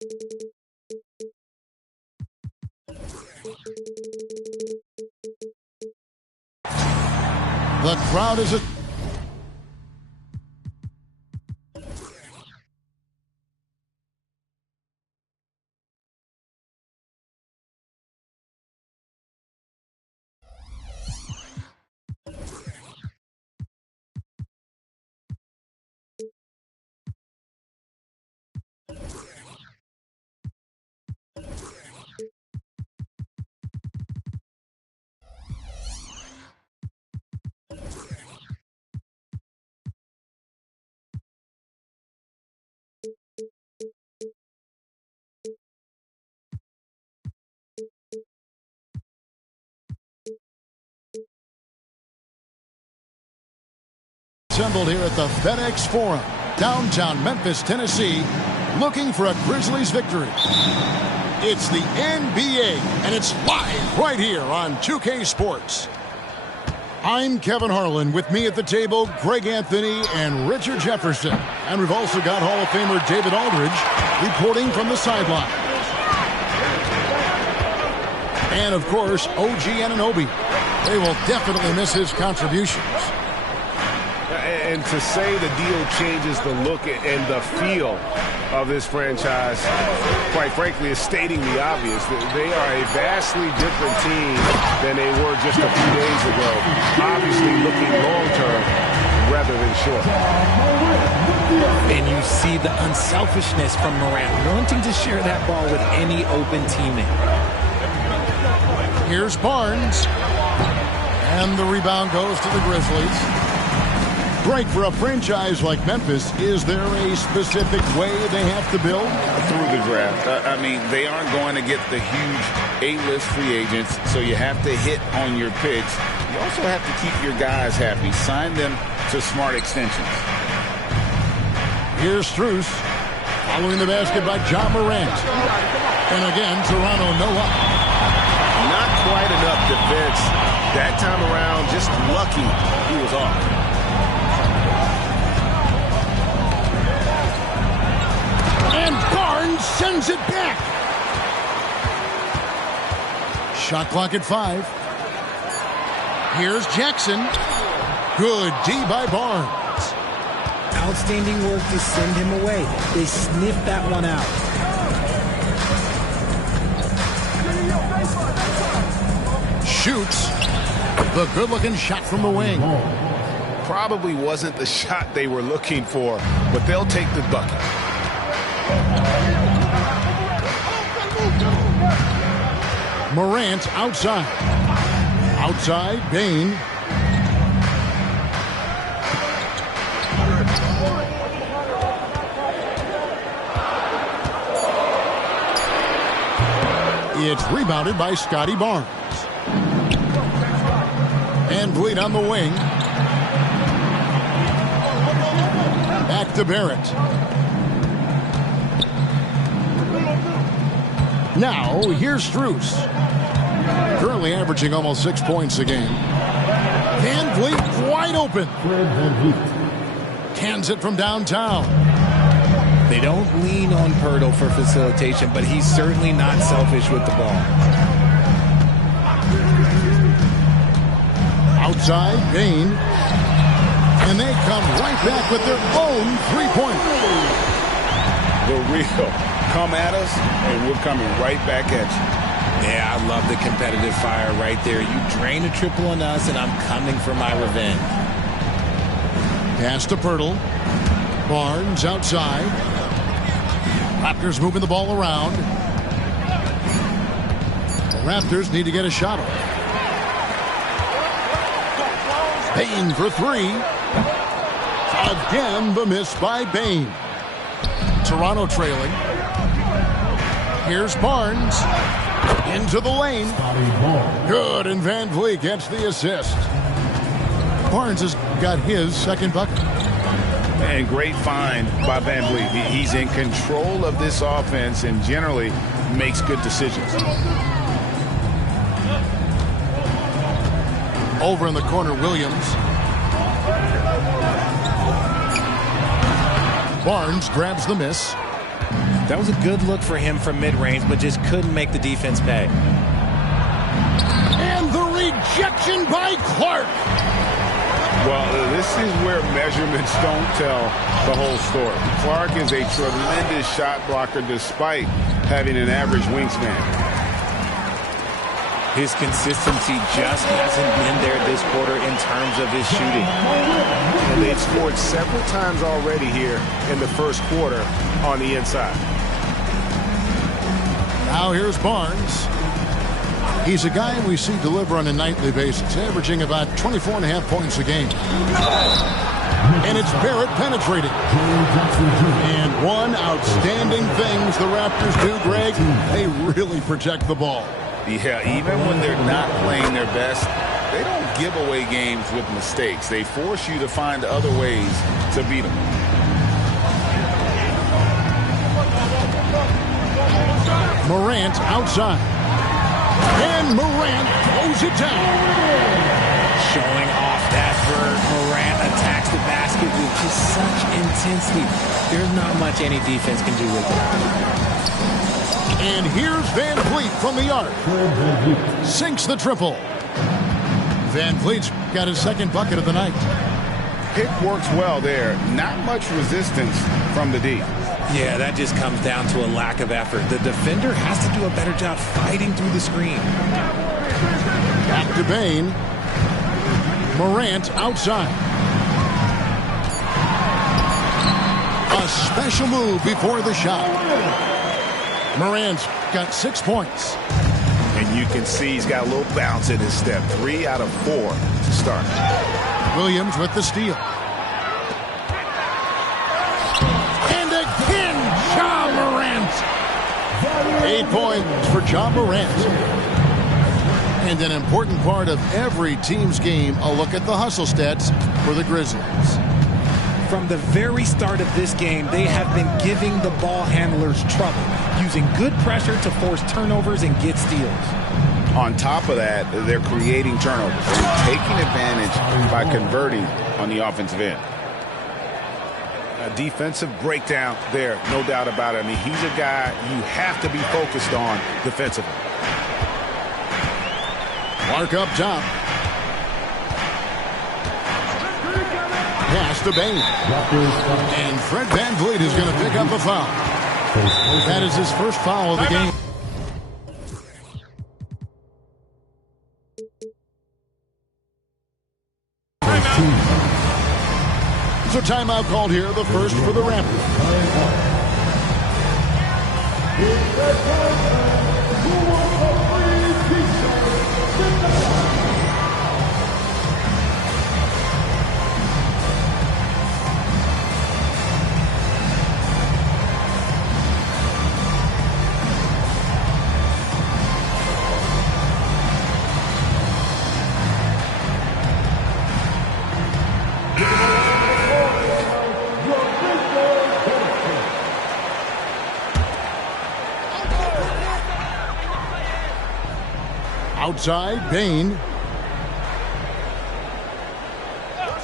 The crowd is assembled here at the FedEx Forum, downtown Memphis, Tennessee, looking for a Grizzlies victory. It's the NBA, and it's live right here on 2K Sports. I'm Kevin Harlan. With me at the table, Greg Anthony and Richard Jefferson. And we've also got Hall of Famer David Aldridge reporting from the sideline. And, of course, OG Anunoby. They will definitely miss his contributions. And to say the deal changes the look and the feel of this franchise, quite frankly, is stating the obvious. They are a vastly different team than they were just a few days ago. Obviously looking long-term rather than short. And you see the unselfishness from Morant, wanting to share that ball with any open teammate. Here's Barnes. And the rebound goes to the Grizzlies. Greg, for a franchise like Memphis, is there a specific way they have to build? Through the draft. I mean, they aren't going to get the huge A-list free agents, so you have to hit on your picks. You also have to keep your guys happy. Sign them to smart extensions. Here's Strus, following the basket by John Morant. And again, Toronto no up. Not quite enough defense. That time around, just lucky he was off. And Barnes sends it back. Shot clock at 5. Here's Jackson. Good D by Barnes. Outstanding work to send him away. They sniffed that one out. Shoots. The good-looking shot from the wing. Probably wasn't the shot they were looking for, but they'll take the bucket. Morant outside. Outside, Bane. It's rebounded by Scotty Barnes. And Vliet on the wing. Back to Barrett. Now, here's Strus. Currently averaging almost 6 points a game. Van Vliet wide open. Cans it from downtown. They don't lean on Pirtle for facilitation, but he's certainly not selfish with the ball. Outside, Bane. And they come right back with their own three-pointer. The real. Come at us, and we're coming right back at you. Yeah, I love the competitive fire right there. You drain a triple on us, and I'm coming for my revenge. Pass to Pirtle. Barnes outside. Raptors moving the ball around. The Raptors need to get a shot off. Bane for 3. Again, the miss by Bane. Toronto trailing. Here's Barnes. Into the lane. Good, and Van Vliet gets the assist. Barnes has got his second bucket. And great find by Van Vliet. He's in control of this offense and generally makes good decisions. Over in the corner, Williams. Barnes grabs the miss. That was a good look for him from mid-range, but just couldn't make the defense pay. And the rejection by Clark. Well, this is where measurements don't tell the whole story. Clark is a tremendous shot blocker despite having an average wingspan. His consistency just hasn't been there this quarter in terms of his shooting. And they've scored several times already here in the first quarter on the inside. Now here's Barnes. He's a guy we see deliver on a nightly basis, averaging about 24.5 points a game. And it's Barrett penetrating. And one outstanding thing the Raptors do, Greg, they really protect the ball. Yeah, even when they're not playing their best, they don't give away games with mistakes. They force you to find other ways to beat them. Morant outside. And Morant throws it down. Showing off effort. Morant attacks the basket with just such intensity. There's not much any defense can do with it. And here's Van Vliet from the arc. Sinks the triple. Van Vliet's got his second bucket of the night. Pick works well there. Not much resistance from the D. Yeah, that just comes down to a lack of effort. The defender has to do a better job fighting through the screen. Back to Bane. Morant outside. A special move before the shot. Morant's got 6 points. And you can see he's got a little bounce in his step. 3 out of 4 to start. Williams with the steal. And again, Ja Morant. 8 points for Ja Morant. And an important part of every team's game, a look at the hustle stats for the Grizzlies. From the very start of this game, they have been giving the ball handlers trouble, using good pressure to force turnovers and get steals. On top of that, they're creating turnovers. They're taking advantage by converting on the offensive end. A defensive breakdown there, no doubt about it. I mean, he's a guy you have to be focused on defensively. Clark up top. Pass to Bane. And Fred VanVleet is going to pick up a foul. That is his first foul of the game. So timeout called here, the first for the Raptors. Outside, Bane.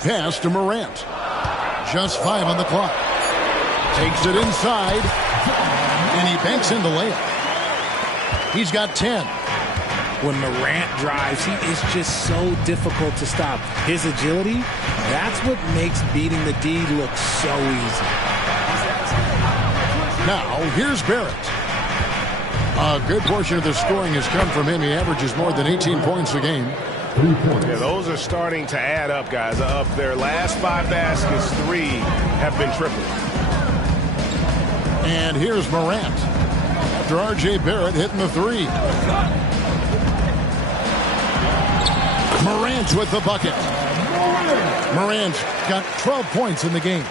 Pass to Morant. Just 5 on the clock. Takes it inside. And he banks in the layup. He's got 10. When Morant drives, he is just so difficult to stop. His agility, that's what makes beating the D look so easy. Now, here's Barrett. A good portion of the scoring has come from him. He averages more than 18 points a game. Yeah, those are starting to add up, guys. Of their last 5 baskets, 3 have been tripled. And here's Morant. After R.J. Barrett hitting the 3. Morant with the bucket. Morant's got 12 points in the game.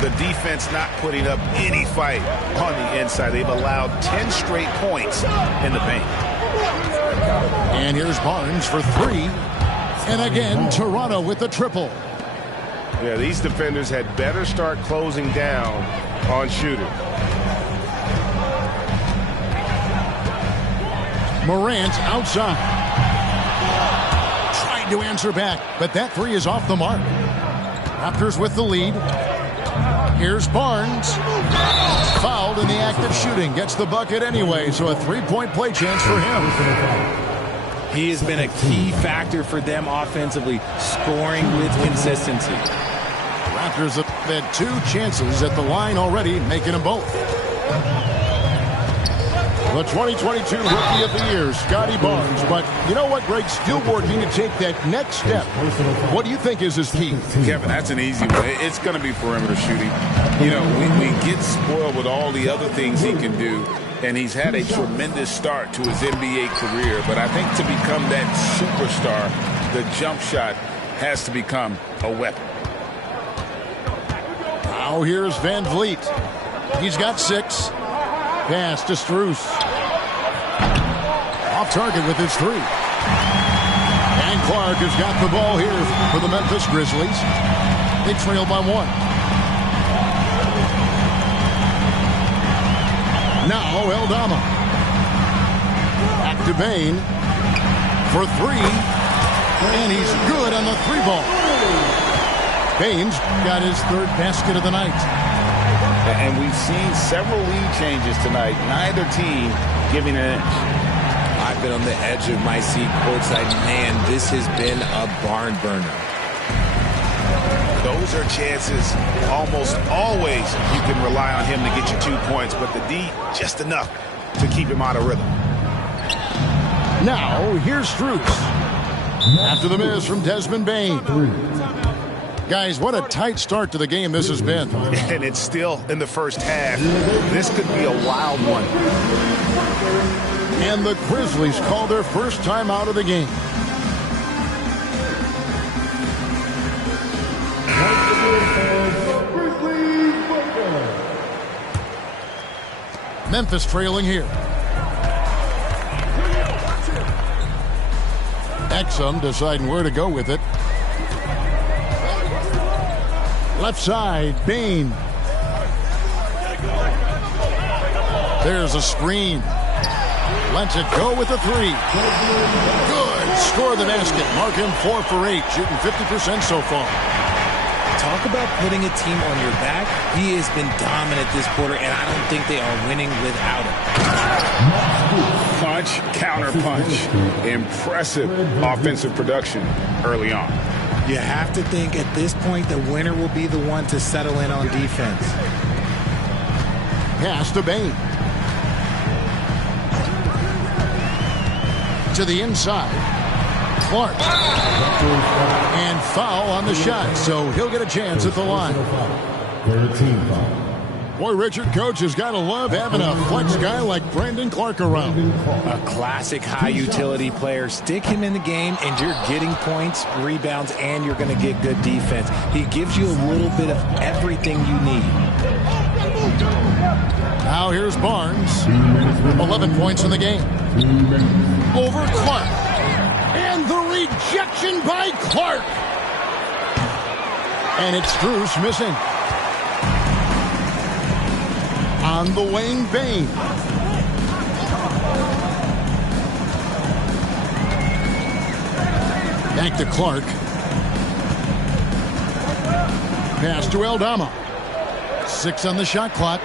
The defense not putting up any fight on the inside. They've allowed 10 straight points in the paint. And here's Barnes for 3. And again, Toronto with the triple. Yeah, these defenders had better start closing down on shooting. Morant outside. Tried to answer back, but that 3 is off the mark. Raptors with the lead. Here's Barnes. Fouled in the act of shooting. Gets the bucket anyway, so a three-point play chance for him. He has been a key factor for them offensively, scoring with consistency. Raptors have had 2 chances at the line already, making them both. The 2022 Rookie of the Year, Scotty Barnes. But you know what, Greg? Still working to take that next step. What do you think is his key? Kevin, that's an easy one. It's going to be perimeter shooting. You know, we get spoiled with all the other things he can do, and he's had a tremendous start to his NBA career. But I think to become that superstar, the jump shot has to become a weapon. Now here's Van Vliet. He's got 6. Pass to Strus. Off target with his 3. And Clark has got the ball here for the Memphis Grizzlies. They trail by 1. Now Eldama. Back to Bane for 3. And he's good on the 3-ball. Bane's got his 3rd basket of the night. And we've seen several lead changes tonight. Neither team giving an inch. I've been on the edge of my seat courtside. Man, this has been a barn burner. Those are chances. Almost always you can rely on him to get you 2 points, but the D, just enough to keep him out of rhythm. Now, here's Strus. After the miss from Desmond Bane. Guys, what a tight start to the game this has been. And it's still in the first half. This could be a wild one. And the Grizzlies call their first time out of the game. Memphis trailing here. Exum deciding where to go with it. Left side, Bane. There's a screen. Lets it go with a 3. Good. Score the basket. Mark him 4 for 8, shooting 50% so far. Talk about putting a team on your back. He has been dominant this quarter, and I don't think they are winning without him. Punch, counter punch. Impressive offensive production early on. You have to think at this point the winner will be the one to settle in on defense. Pass to Bane. To the inside. Clark. And foul on the shot, so he'll get a chance at the line. 13 foul. Boy, Richard, coach has got to love having a flex guy like Brandon Clark around. A classic high-utility player. Stick him in the game, and you're getting points, rebounds, and you're going to get good defense. He gives you a little bit of everything you need. Now here's Barnes. 11 points in the game. Over Clark. And the rejection by Clark. And it's Strus missing. On the wing, Bane. Back to Clark. Pass to Eldama. 6 on the shot clock.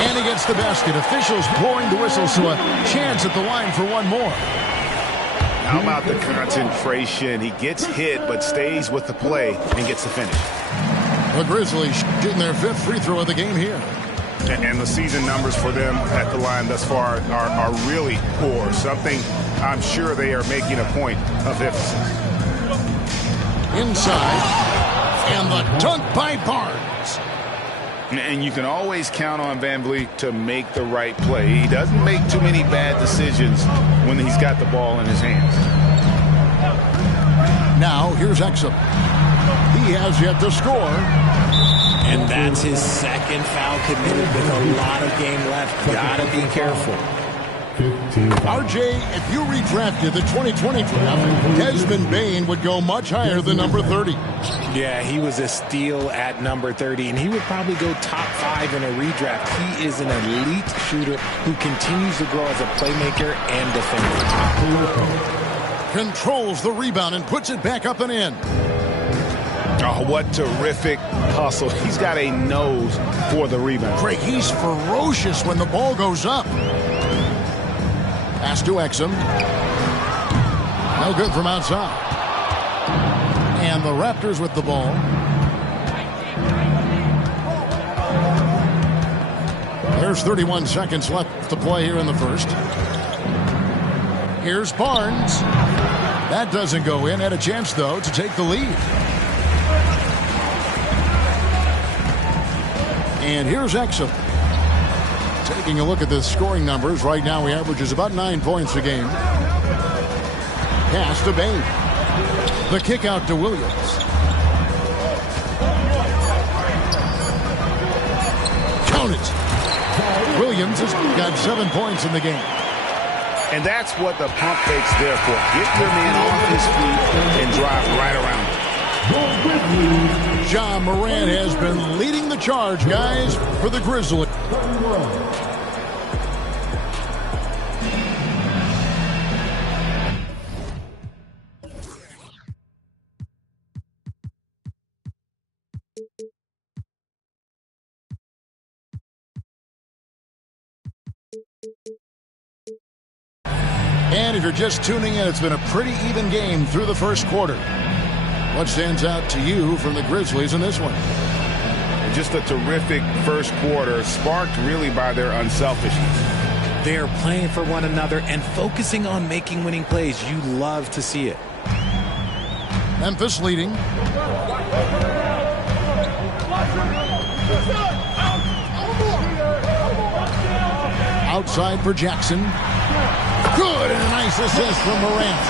And he gets the basket. Officials blowing the whistle, so a chance at the line for one more. How about the concentration? He gets hit, but stays with the play and gets the finish. The Grizzlies shooting their 5th free throw of the game here. And the season numbers for them at the line thus far are really poor. Something I'm sure they are making a point of emphasis. Inside. And the dunk by Barnes. And you can always count on Van Vliet to make the right play. He doesn't make too many bad decisions when he's got the ball in his hands. Now, here's Exum. He has yet to score. And that's his 2nd foul committed with a lot of game left. Gotta be careful. RJ, if you redrafted the 2020 draft, Desmond Bane would go much higher than number 30. Yeah, he was a steal at number 30, and he would probably go top 5 in a redraft. He is an elite shooter who continues to grow as a playmaker and defender. Controls the rebound and puts it back up and in. Oh, what terrific hustle. He's got a nose for the rebound. Craig, he's ferocious when the ball goes up. Pass to Exum. No good from outside. And the Raptors with the ball. There's 31 seconds left to play here in the first. Here's Barnes. That doesn't go in. Had a chance, though, to take the lead. And here's Exum. Taking a look at the scoring numbers. Right now, he averages about 9 points a game. Pass to Bain. The kick out to Williams. Count it. Williams has got 7 points in the game. And that's what the pump fake's there for. Get your man off his feet and drive right around him. Ja Morant has been leading the charge, guys, for the Grizzlies. And if you're just tuning in, it's been a pretty even game through the first quarter. What stands out to you from the Grizzlies in this one? Just a terrific first quarter, sparked really by their unselfishness. They're playing for one another and focusing on making winning plays. You love to see it. Memphis leading. Outside for Jackson. Good, and a nice assist from Morant.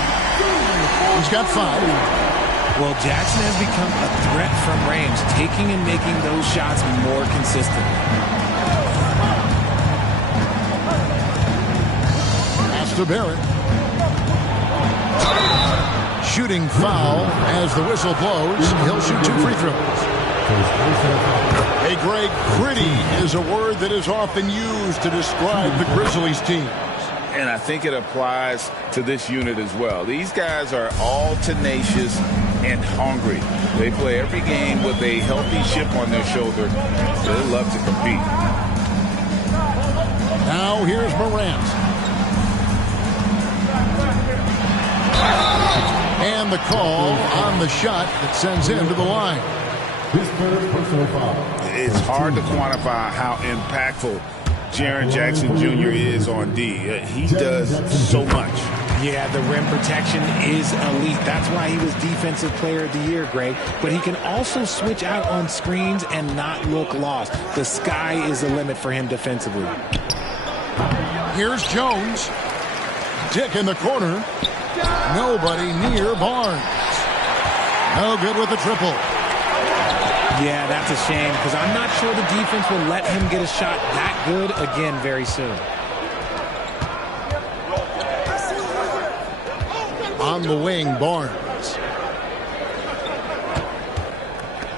He's got 5. Well, Jackson has become a threat from range, taking and making those shots more consistently. Pass to Barrett. Shooting foul as the whistle blows. He'll shoot 2 free throws. Hey, Greg, gritty is a word that is often used to describe the Grizzlies team. And I think it applies to this unit as well. These guys are all tenacious and hungry. They play every game with a healthy chip on their shoulder. They love to compete. Now here's Morant. And the call on the shot that sends him to the line. It's hard to quantify how impactful Jaren Jackson Jr. is on D. He does so much. Yeah, the rim protection is elite. That's why he was Defensive Player of the Year, Greg. But he can also switch out on screens and not look lost. The sky is the limit for him defensively. Here's Jones. Dick in the corner. Nobody near Barnes. No good with the triple. Yeah, that's a shame because I'm not sure the defense will let him get a shot that good again very soon. On the wing, Barnes.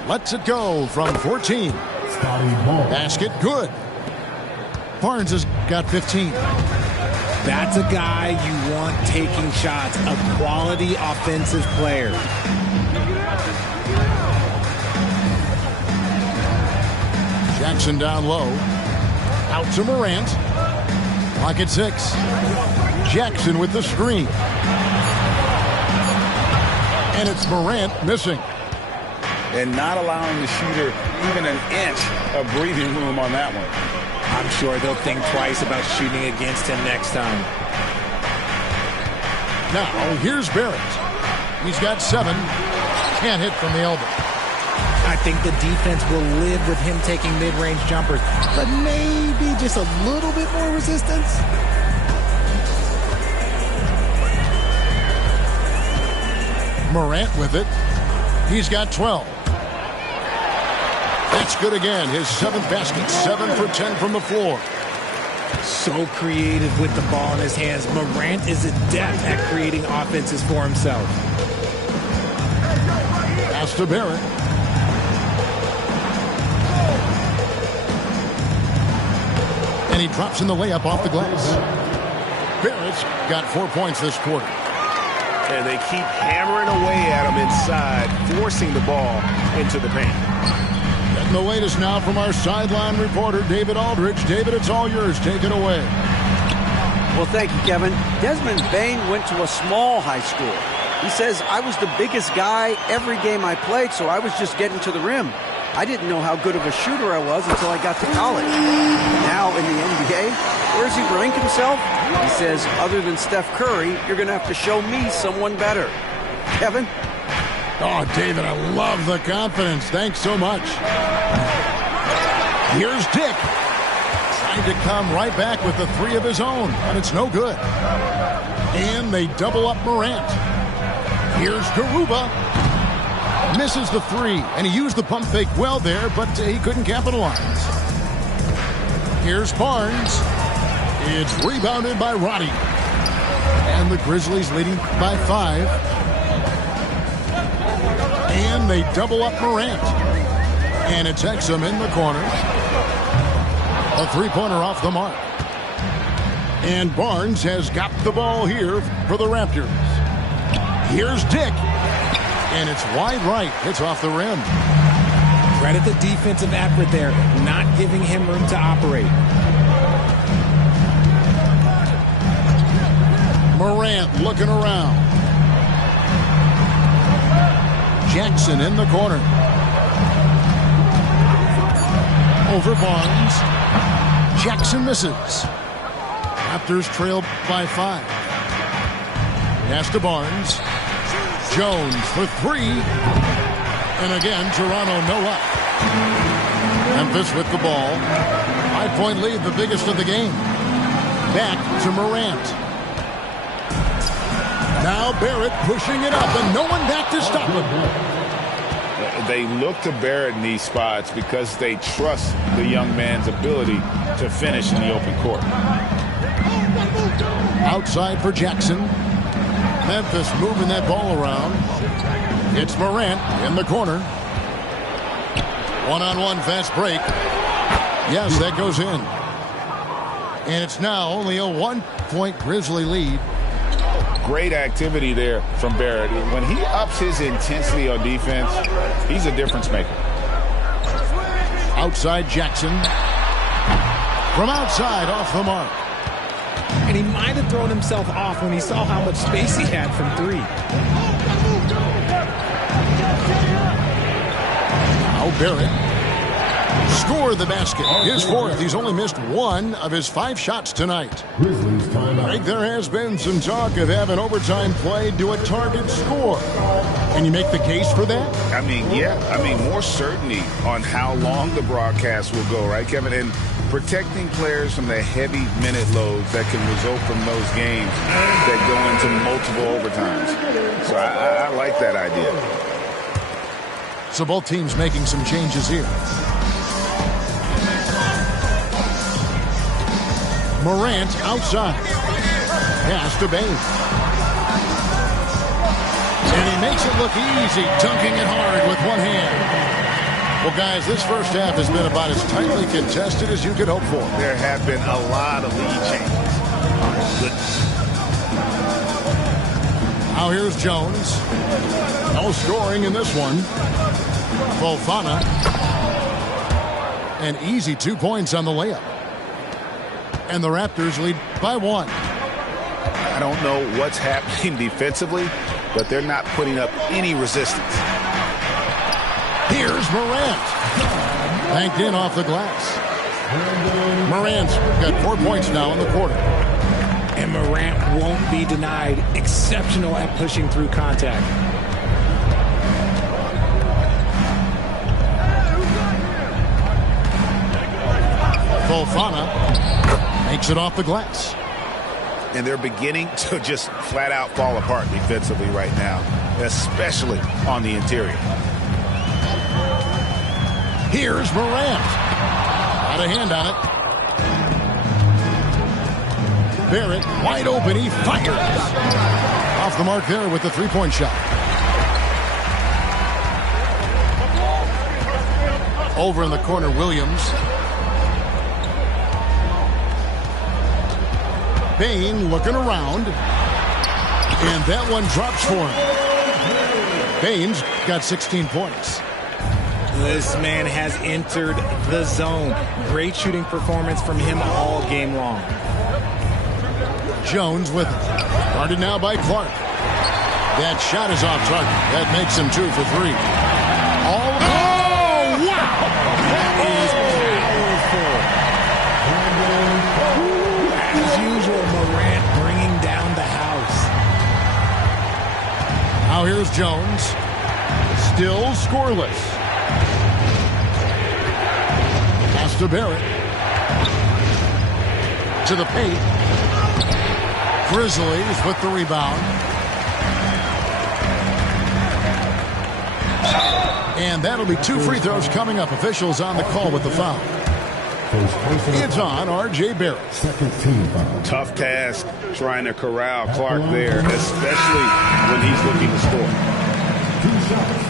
Lets it go from 14. Basket good. Barnes has got 15. That's a guy you want taking shots, a quality offensive player. Jackson down low. Out to Morant. Clock at 6. Jackson with the screen. And it's Morant missing. And not allowing the shooter even an inch of breathing room on that one. I'm sure they'll think twice about shooting against him next time. Now, here's Barrett. He's got 7. Can't hit from the elbow. I think the defense will live with him taking mid-range jumpers, but maybe just a little bit more resistance. Morant with it. He's got 12. That's good again. His 7th basket. 7 for 10 from the floor. So creative with the ball in his hands. Morant is adept at creating offenses for himself. Pass to Barrett. And he drops in the layup off the glass. Barrett's got 4 points this quarter. And they keep hammering away at him inside, forcing the ball into the paint. Getting the latest now from our sideline reporter, David Aldridge. David, it's all yours. Take it away. Well, thank you, Kevin. Desmond Bane went to a small high school. He says, I was the biggest guy every game I played, so I was just getting to the rim. I didn't know how good of a shooter I was until I got to college. Now in the NBA, where does he rank himself? He says, other than Steph Curry, you're going to have to show me someone better. Kevin? Oh, David, I love the confidence. Thanks so much. Here's Dick. Trying to come right back with the three of his own, and it's no good. And they double up Morant. Here's Garuba. Misses the three, and he used the pump fake well there, but he couldn't capitalize. Here's Barnes. It's rebounded by Roddy. And the Grizzlies leading by 5. And they double up Morant. And it's Exum in the corner. A three-pointer off the mark. And Barnes has got the ball here for the Raptors. Here's Dick. And it's wide right. It's off the rim. Credit the defensive effort there, not giving him room to operate. Morant looking around. Jackson in the corner. Over Barnes. Jackson misses. Raptors trail by 5. Pass to Barnes. Jones for 3. And again, Toronto no up. Memphis with the ball. 5-point lead, the biggest of the game. Back to Morant. Now Barrett pushing it up, and no one back to stop him. They look to Barrett in these spots because they trust the young man's ability to finish in the open court. Outside for Jackson. Memphis moving that ball around. It's Morant in the corner. One-on-one fast break. Yes, that goes in. And it's now only a 1-point Grizzly lead. Great activity there from Barrett. When he ups his intensity on defense, he's a difference maker. Outside Jackson. From outside, off the mark. And he might have thrown himself off when he saw how much space he had from 3. Now Barrett. Score the basket. His 4th. He's only missed 1 of his 5 shots tonight. Grizzlies timeout. Greg, there has been some talk of having overtime play do a target score. Can you make the case for that? I mean, yeah. I mean, more certainty on how long the broadcast will go, right, Kevin? And protecting players from the heavy minute loads that can result from those games that go into multiple overtimes. So I like that idea. So both teams making some changes here. Morant outside. Pass to Bane. And he makes it look easy, dunking it hard with one hand. Well, guys, this first half has been about as tightly contested as you could hope for. There have been a lot of lead changes. Now here's Jones. No scoring in this one. Fofana. An easy 2 points on the layup. And the Raptors lead by 1. I don't know what's happening defensively, but they're not putting up any resistance. Here's Morant. Banked in off the glass. Morant's got 4 points now in the quarter. And Morant won't be denied. Exceptional at pushing through contact. Fofana makes it off the glass. And they're beginning to just flat out fall apart defensively right now, especially on the interior. Here's Morant. Got a hand on it. Barrett wide open. He fires. Off the mark there with the 3-point shot. Over in the corner, Williams. Bane looking around. And that one drops for him. Baines got 16 points. This man has entered the zone. Great shooting performance from him all game long. Jones with it. Guarded now by Clark. That shot is off target. That makes him 2 for 3. Oh, wow! That is powerful. As usual, Morant bringing down the house. Now here's Jones. Still scoreless. Pass to Barrett. To the paint. Grizzlies with the rebound. And that'll be 2 free throws coming up. Officials on the call with the foul. It's on R.J. Barrett. Second team foul. Tough task trying to corral Clark there, especially when he's looking to score. 2 shots.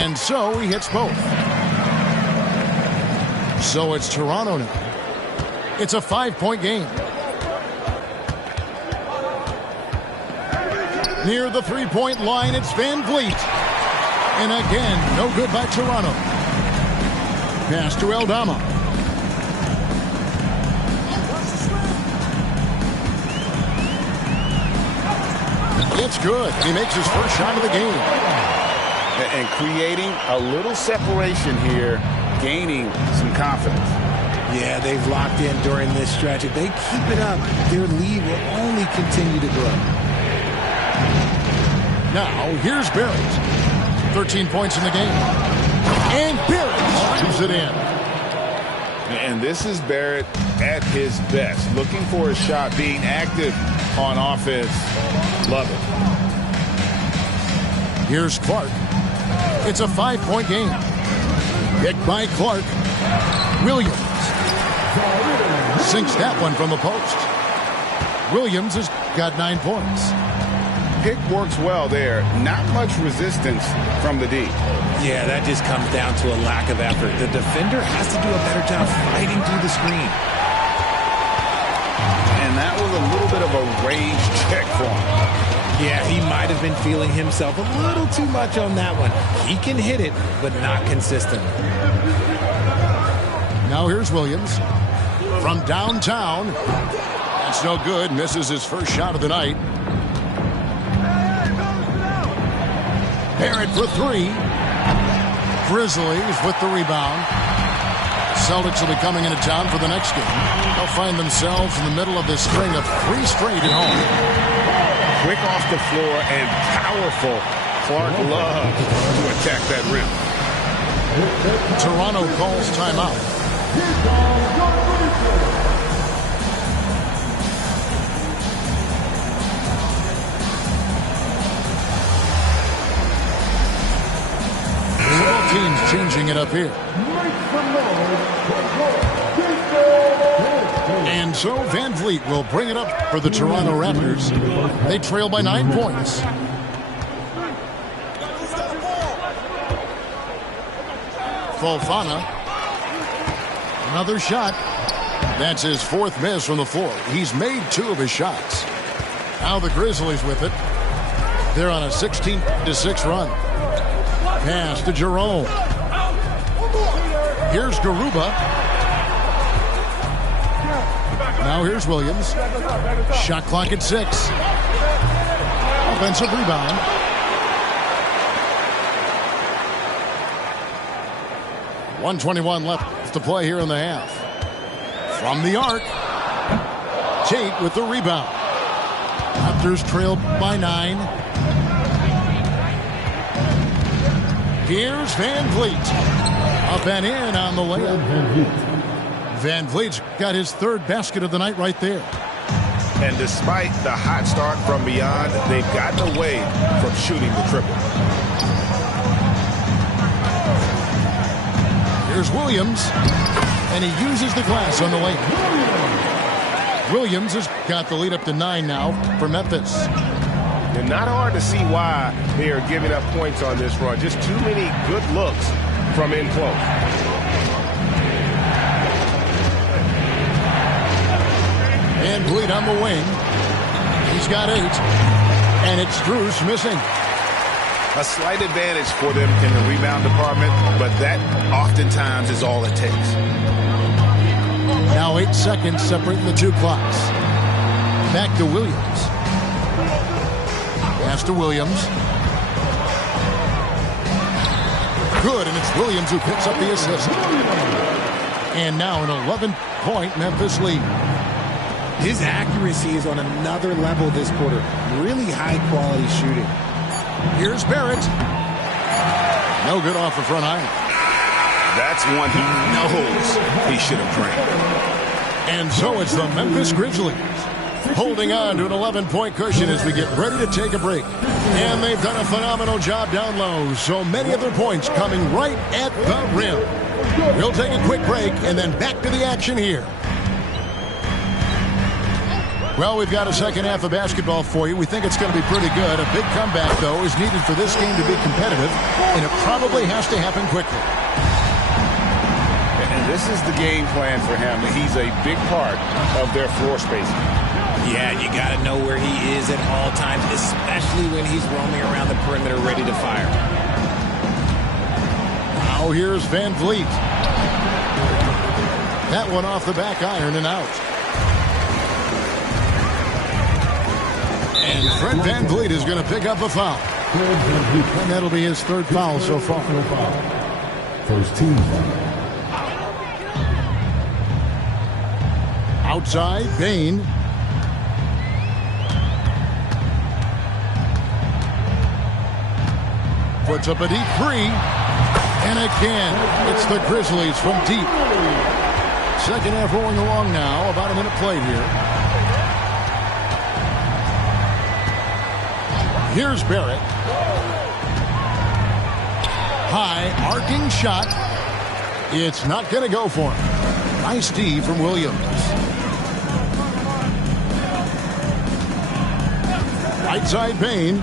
And so he hits both. So it's Toronto now. It's a 5-point game. Near the 3-point line, it's Van Vliet. And again, no good by Toronto. Pass to Aldama. It's good. He makes his first shot of the game. And creating a little separation here, gaining some confidence. Yeah, they've locked in during this stretch. If they keep it up, their lead will only continue to grow. Now, here's Barrett. 13 points in the game. And Barrett slams it in. And this is Barrett at his best. Looking for a shot, being active on offense. Love it. Here's Clark. It's a 5-point game. Picked by Clark. Williams sinks that one from the post. Williams has got 9 points. Pick works well there. Not much resistance from the D. Yeah, that just comes down to a lack of effort. The defender has to do a better job fighting through the screen. And that was a little bit of a rage check for him. Yeah, he might have been feeling himself a little too much on that one. He can hit it, but not consistently. Now here's Williams. From downtown. That's no good. Misses his first shot of the night. Barrett for 3. Grizzlies with the rebound. Celtics will be coming into town for the next game. They'll find themselves in the middle of this string of 3 straight at home. Quick off the floor and powerful. Clark loves to attack that rim. Toronto calls timeout. Both teams changing it up here. And so Van Vliet will bring it up for the Toronto Raptors. They trail by 9 points. Fofana. Another shot. That's his 4th miss from the floor. He's made 2 of his shots. Now the Grizzlies with it. They're on a 16-6 run. Pass to Jerome. Here's Garuba. Now here's Williams. Shot clock at 6. Offensive rebound. .121 left to play here in the half. From the arc. Tate with the rebound. Raptors trail by 9. Here's Van Vliet. Up and in on the layup. Van Vliet's got his 3rd basket of the night right there. And despite the hot start from beyond, they've gotten away from shooting the triple. Here's Williams. And he uses the glass on the layup. Williams has got the lead up to 9 now for Memphis. And not hard to see why they are giving up points on this run. Just too many good looks from in close. Van Vliet on the wing. He He's got 8. And it's Strus missing. A slight advantage for them in the rebound department, but that oftentimes is all it takes. Now 8 seconds separating the two clocks. Back to Williams. Pass to Williams. Good, and it's Williams who picks up the assist. And now an 11-point Memphis lead. His accuracy is on another level this quarter. Really high-quality shooting. Here's Barrett. No good off the front iron. That's one he knows he should have drained. And so it's the Memphis Grizzlies holding on to an 11-point cushion as we get ready to take a break. And they've done a phenomenal job down low. So many of their points coming right at the rim. We'll take a quick break and then back to the action here. Well, we've got a second half of basketball for you. We think it's going to be pretty good. A big comeback, though, is needed for this game to be competitive, and it probably has to happen quickly. And this is the game plan for him. He's a big part of their floor spacing. Yeah, you got to know where he is at all times, especially when he's roaming around the perimeter ready to fire. Now here's Van Vliet. That one off the back iron and out. And Fred Van Vliet is going to pick up a foul. And that'll be his third foul so far. First team foul. Outside, Bane. Puts up a deep 3. And again, it's the Grizzlies from deep. Second half rolling along now. About a minute played here. Here's Barrett. High, arcing shot. It's not going to go for him. Nice D from Williams. Right side, Bane.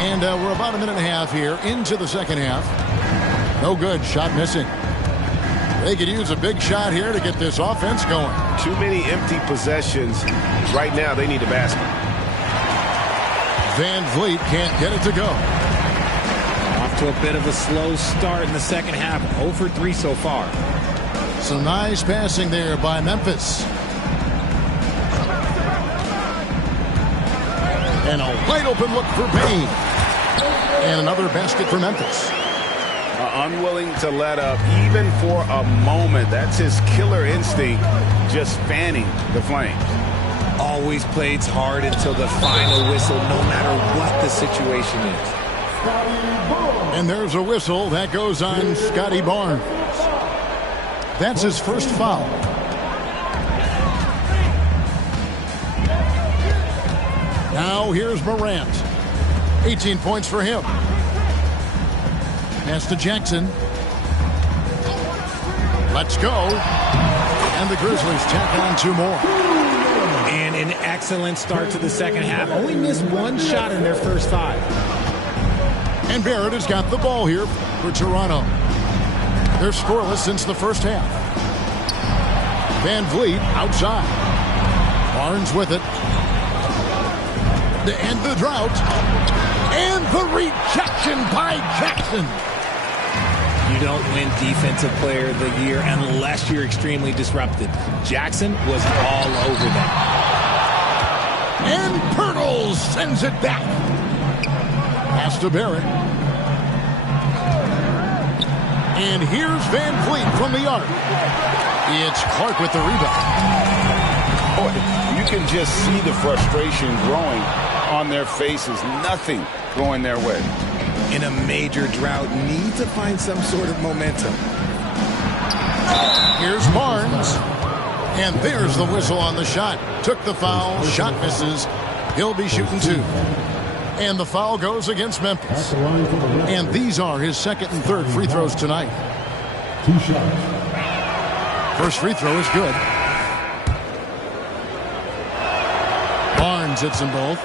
And we're about a minute and a half here into the second half. No good. Shot missing. They could use a big shot here to get this offense going. Too many empty possessions. Right now, they need a basket. Van Vliet can't get it to go. Off to a bit of a slow start in the second half. 0 for 3 so far. Some nice passing there by Memphis. And a wide open look for Bane. And another basket for Memphis. Unwilling to let up even for a moment. That's his killer instinct, just fanning the flames. Always plays hard until the final whistle, no matter what the situation is. And there's a whistle that goes on Scotty Barnes. That's his first foul. Now here's Morant. 18 points for him. Pass to Jackson. Let's go. And the Grizzlies tack on 2 more. And an excellent start to the second half. Only missed 1 shot in their first 5. And Barrett has got the ball here for Toronto. They're scoreless since the first half. Van Vliet outside. Barnes with it. To end the drought. And the rejection by Jackson. You don't win Defensive Player of the Year unless you're extremely disruptive. Jackson was all over that. And Pirtles sends it back. Pass to Barrett. And here's Van Vliet from the arc. It's Clark with the rebound. Boy, you can just see the frustration growing on their faces. Nothing going their way. In a major drought, need to find some sort of momentum. Here's Barnes. And there's the whistle on the shot. Took the foul. Shot misses. He'll be shooting 2. And the foul goes against Memphis. And these are his second and third free throws tonight. 2 shots. First free throw is good. Barnes hits them both.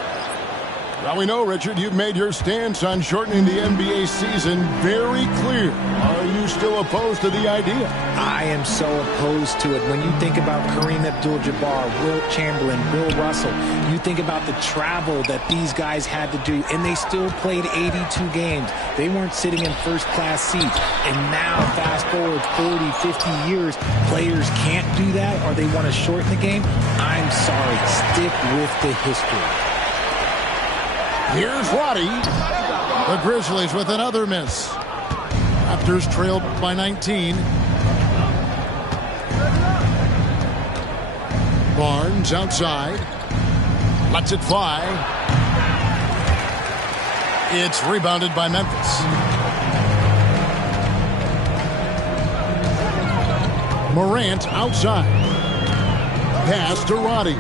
Well, we know, Richard, you've made your stance on shortening the NBA season very clear. Are you still opposed to the idea? I am so opposed to it. When you think about Kareem Abdul-Jabbar, Wilt Chamberlain, Bill Russell, you think about the travel that these guys had to do, and they still played 82 games. They weren't sitting in first-class seats. And now, fast forward 40, 50 years, players can't do that, or they want to shorten the game. I'm sorry. Stick with the history. Here's Roddy. The Grizzlies with another miss. Raptors trailed by 19. Barnes outside. Lets it fly. It's rebounded by Memphis. Morant outside. Pass to Roddy.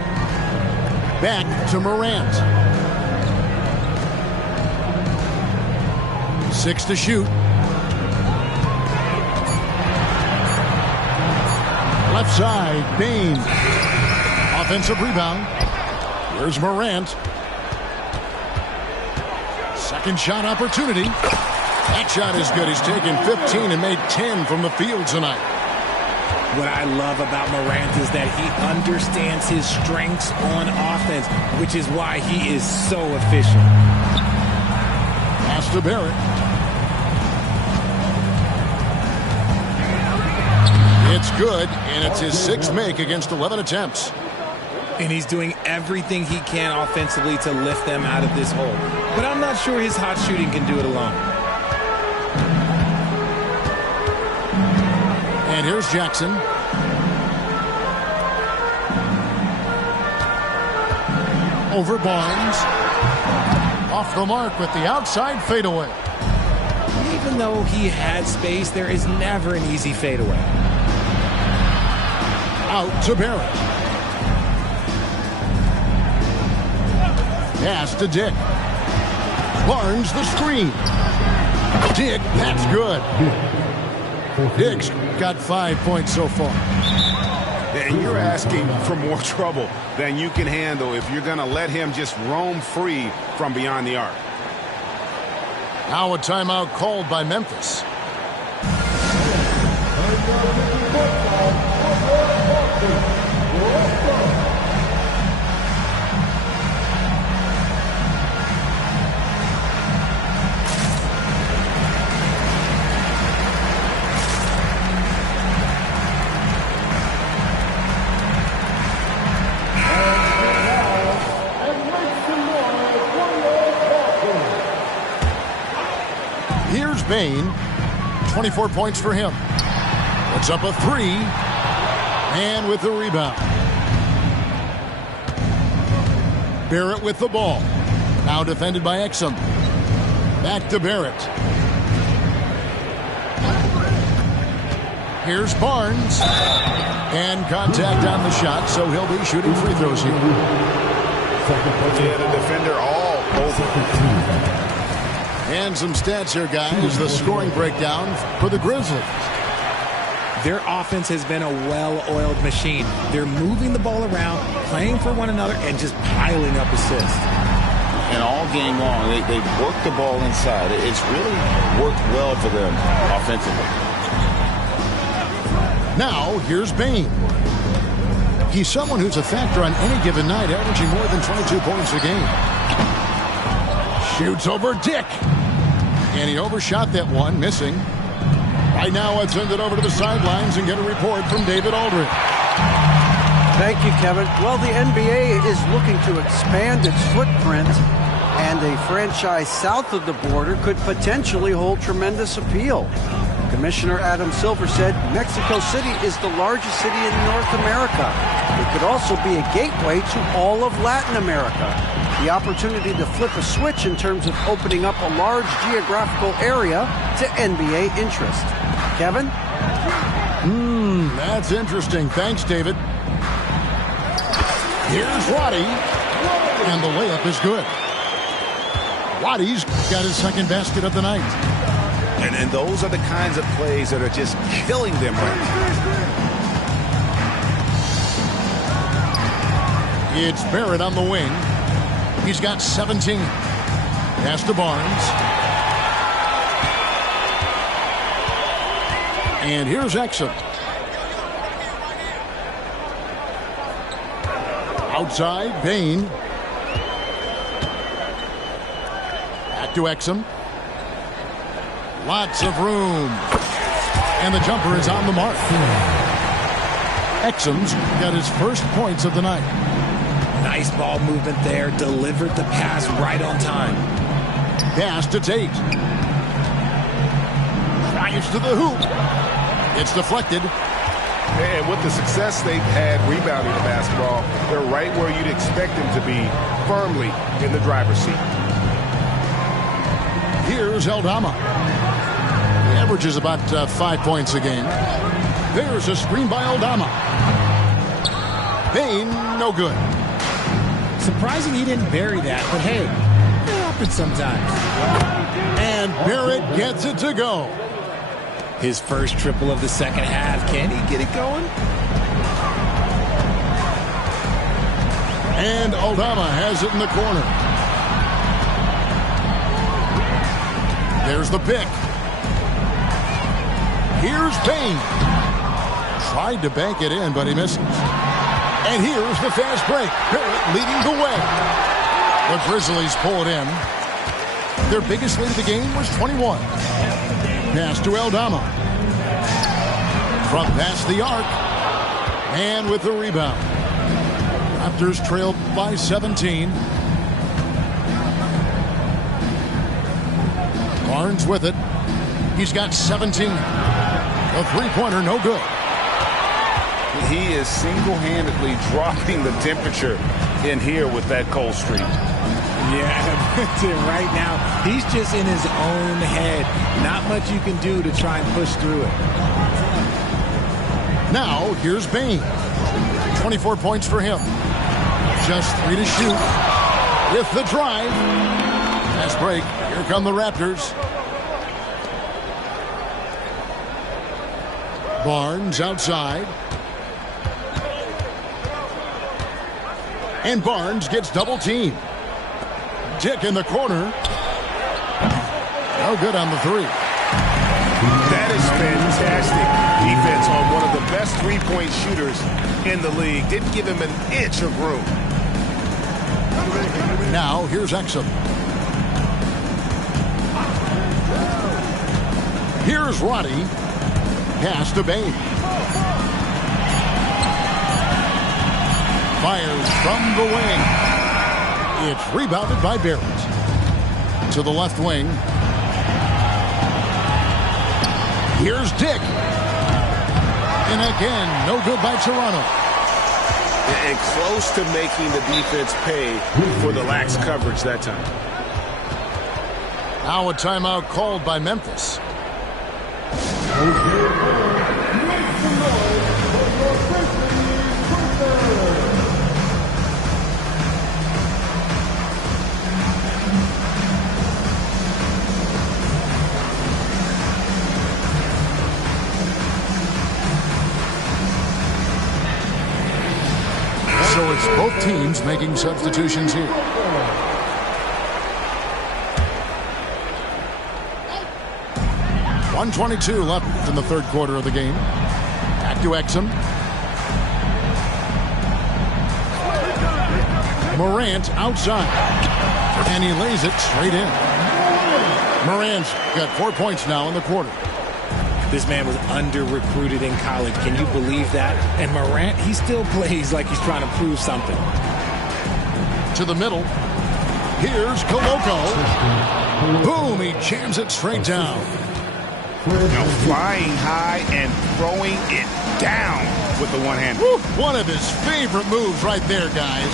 Back to Morant. 6 to shoot. Left side, Bane. Offensive rebound. Here's Morant. Second shot opportunity. That shot is good. He's taken 15 and made 10 from the field tonight. What I love about Morant is that he understands his strengths on offense, which is why he is so efficient. Pass to Barrett. It's good, and it's his 6th make against 11 attempts. And he's doing everything he can offensively to lift them out of this hole. But I'm not sure his hot shooting can do it alone. And here's Jackson. Over Barnes. Off the mark with the outside fadeaway. Even though he had space, there is never an easy fadeaway. Out to Barrett. Pass to Dick. Barnes the screen. Dick, that's good. Dick's got 5 points so far. And you're asking for more trouble than you can handle if you're going to let him just roam free from beyond the arc. Now a timeout called by Memphis. Here's Bane. 24 points for him. Puts up a 3. And with the rebound. Barrett with the ball. Now defended by Exum. Back to Barrett. Here's Barnes. And contact on the shot, so he'll be shooting free throws here. Yeah, the defender all over. And some stats here, guys. The scoring breakdown for the Grizzlies. Their offense has been a well-oiled machine. They're moving the ball around, playing for one another, and just piling up assists. And all game long, they've worked the ball inside. It's really worked well for them offensively. Now, here's Bane. He's someone who's a factor on any given night, averaging more than 22 points a game. Shoots over Dick. And he overshot that one, missing. Right now, let's send it over to the sidelines and get a report from David Aldridge. Thank you, Kevin. Well, the NBA is looking to expand its footprint, and a franchise south of the border could potentially hold tremendous appeal. Commissioner Adam Silver said Mexico City is the largest city in North America. It could also be a gateway to all of Latin America. The opportunity to flip a switch in terms of opening up a large geographical area to NBA interest. Kevin? That's interesting. Thanks, David. Here's Roddy. And the layup is good. Roddy's got his second basket of the night. And those are the kinds of plays that are just killing them right now. It's Barrett on the wing. He's got 17. Pass to Barnes. And here's Exum. Outside, Bain. Back to Exum. Lots of room. And the jumper is on the mark. Exum's got his first points of the night. Nice ball movement there. Delivered the pass right on time. Pass to Tate. Drives to the hoop. It's deflected. And with the success they've had rebounding the basketball, they're right where you'd expect them to be, firmly in the driver's seat. Here's Aldama. He averages about 5 points a game. There's a screen by Aldama. Bain, no good. Surprising he didn't bury that, but hey, it happens sometimes. And Barrett gets it to go. His first triple of the second half. Can he get it going? And Aldama has it in the corner. There's the pick. Here's Bain. Tried to bank it in, but he misses. And here's the fast break. Barrett leading the way. The Grizzlies pull it in. Their biggest lead of the game was 21. Pass to Aldama. From past the arc. And with the rebound. Raptors trailed by 17. Barnes with it. He's got 17. A three-pointer, no good. He is single-handedly dropping the temperature in here with that cold streak. Yeah, right now, he's just in his own head. Not much you can do to try and push through it. Now, here's Bain. 24 points for him. Just 3 to shoot. With the drive. Fast break. Here come the Raptors. Barnes outside. And Barnes gets double-teamed. Dick in the corner. No good on the three. That is fantastic defense on one of the best three-point shooters in the league. Didn't give him an inch of room. Now, here's Exum. Here's Roddy. Pass to Bain. Fires from the wing. It's rebounded by Barrett. To the left wing. Here's Dick. And again, no good by Toronto. And close to making the defense pay for the lax coverage that time. Now a timeout called by Memphis. So it's both teams making substitutions here. .122 left in the third quarter of the game. Back to Exum. Morant outside. And he lays it straight in. Morant's got 4 points now in the quarter. This man was under-recruited in college. Can you believe that? And Morant, he still plays like he's trying to prove something. To the middle. Here's Koloko. Boom, he jams it straight down. Now flying high and throwing it down with the one hand. One of his favorite moves right there, guys.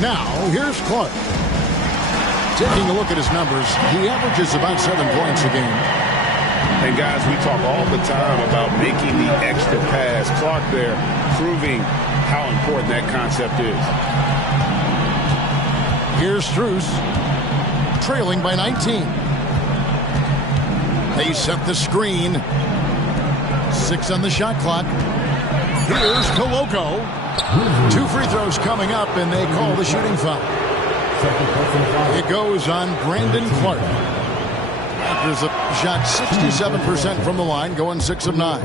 Now, here's Clark. Taking a look at his numbers, he averages about 7 points a game. And guys, we talk all the time about making the extra pass. Clark there proving how important that concept is. Here's Strus, trailing by 19. They set the screen. 6 on the shot clock. Here's Koloko. 2 free throws coming up, and they call the shooting foul. It goes on Brandon Clark. Raptors have shot 67% from the line, going 6 of 9.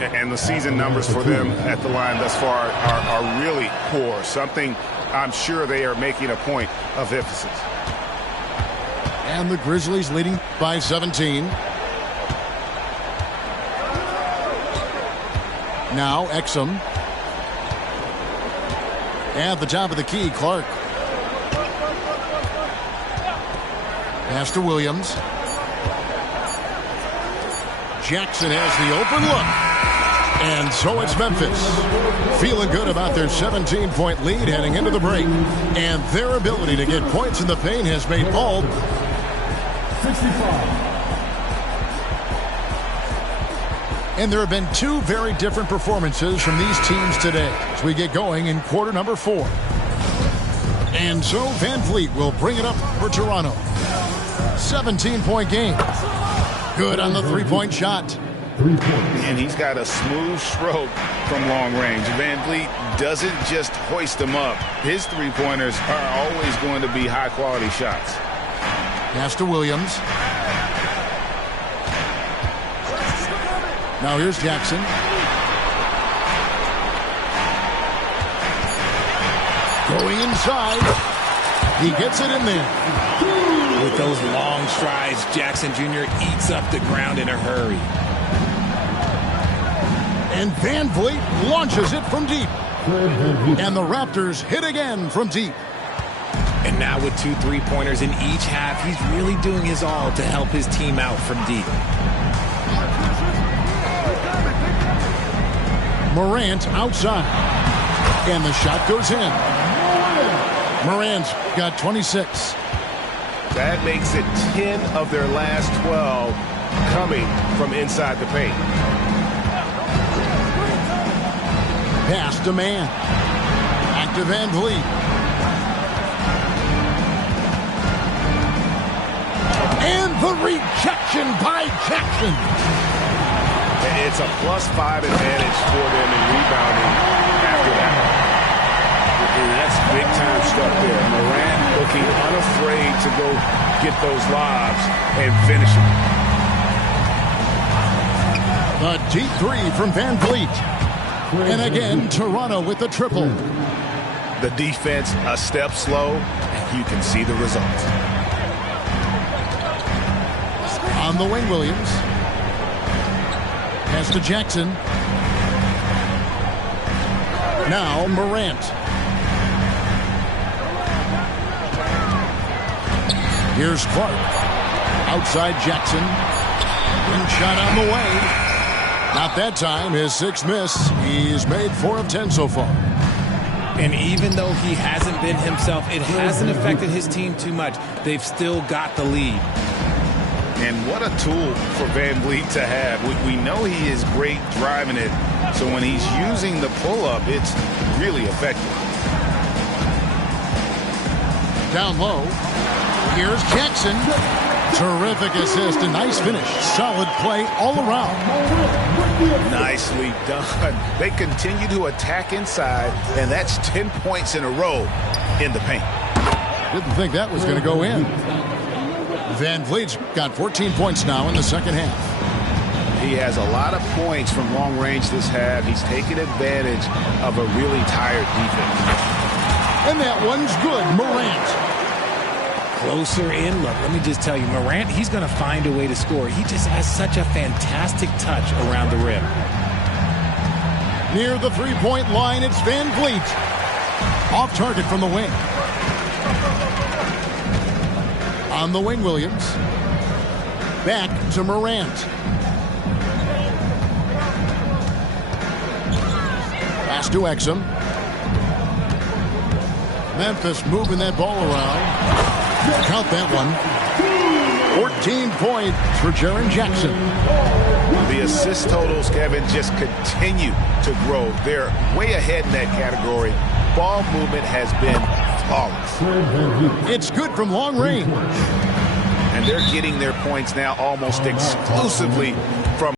And the season numbers for them at the line thus far are really poor. Something I'm sure they are making a point of emphasis. And the Grizzlies leading by 17. Now Exum. At the top of the key, Clark. Pass to Williams. Jackson has the open look. And so it's Memphis. Feeling good about their 17-point lead heading into the break. And their ability to get points in the paint has made all 65. And there have been two very different performances from these teams today as we get going in quarter number 4. And so Van Vliet will bring it up for Toronto. 17-point game. Good on the three-point shot. 3 points. And he's got a smooth stroke from long range. Van Vliet doesn't just hoist them up. His three-pointers are always going to be high-quality shots. Pass to Williams. Now here's Jackson. Going inside. He gets it in there. With those long strides, Jackson Jr. eats up the ground in a hurry. And Van Vliet launches it from deep. And the Raptors hit again from deep. And now with 2 3-pointers in each half, he's really doing his all to help his team out from deep. Morant outside. And the shot goes in. Morant's got 26. That makes it 10 of their last 12 coming from inside the paint. Pass to man. Back to Van Vliet. And the rejection by Jackson. It's a +5 advantage for them in rebounding after that. And that's big-time stuff there. Morant looking unafraid to go get those lobs and finish them. A deep three from Van Vliet. And again, Toronto with the triple. The defense a step slow, and you can see the results. On the wing, Williams. Pass to Jackson. Now Morant. Here's Clark. Outside Jackson. One shot on the way. Not that time. His 6th miss. He's made 4 of 10 so far. And even though he hasn't been himself, it hasn't affected his team too much. They've still got the lead. And what a tool for Van Vliet to have. We know he is great driving it, so when he's using the pull-up, it's really effective. Down low. Here's Jackson. Terrific assist, a nice finish. Solid play all around. Nicely done. They continue to attack inside, and that's 10 points in a row in the paint. Didn't think that was going to go in. Van Vliet's got 14 points now in the second half. He has a lot of points from long range this half. He's taken advantage of a really tired defense. And that one's good. Morant. Closer in look. Let me just tell you, Morant, he's going to find a way to score. He just has such a fantastic touch around the rim. Near the three-point line, it's Van Vliet. Off target from the wing. On the wing, Williams. Back to Morant. Pass to Exum. Memphis moving that ball around. Count that one. 14 points for Jaren Jackson. The assist totals, Kevin, just continue to grow. They're way ahead in that category. Ball movement has been flawless. It's good from long range. And they're getting their points now almost exclusively from